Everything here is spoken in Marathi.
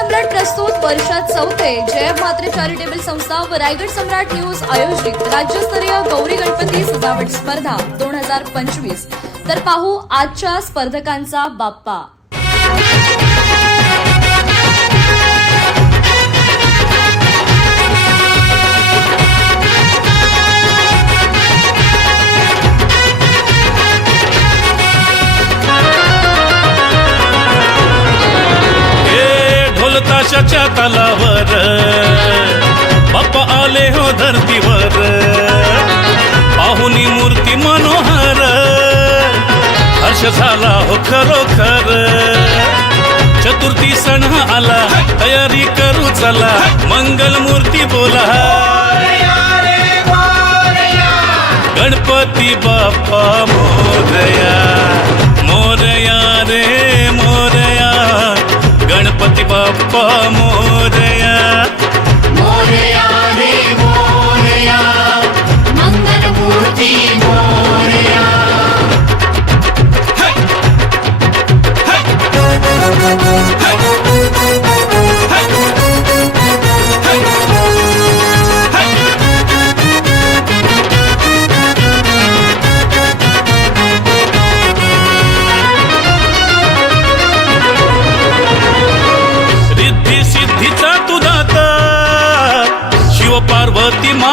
सम्राट प्रस्तुत वर्षात चौथे जय म्हात्रे चॅरिटेबल संस्था व रायगड सम्राट न्यूज आयोजित राज्यस्तरीय गौरी गणपती सजावट स्पर्धा 2025। तर पाहू आजच्या स्पर्धकांचा बाप्पा। ताशाच्या तालावर बाप्पा आले हो धरतीवर, पाहुनी मूर्ती मनोहर, हर्ष झाला हो खरोखर। चतुर्थी सण आला, तयारी करू चला, मंगल मूर्ती बोला, गणपती बाप्पा मोरया, मोरया रे मोरया, गणपती बाप्पा मोरया, मोरया रे मोरया, मंगल मूर्ती मोरया। पार्वती मा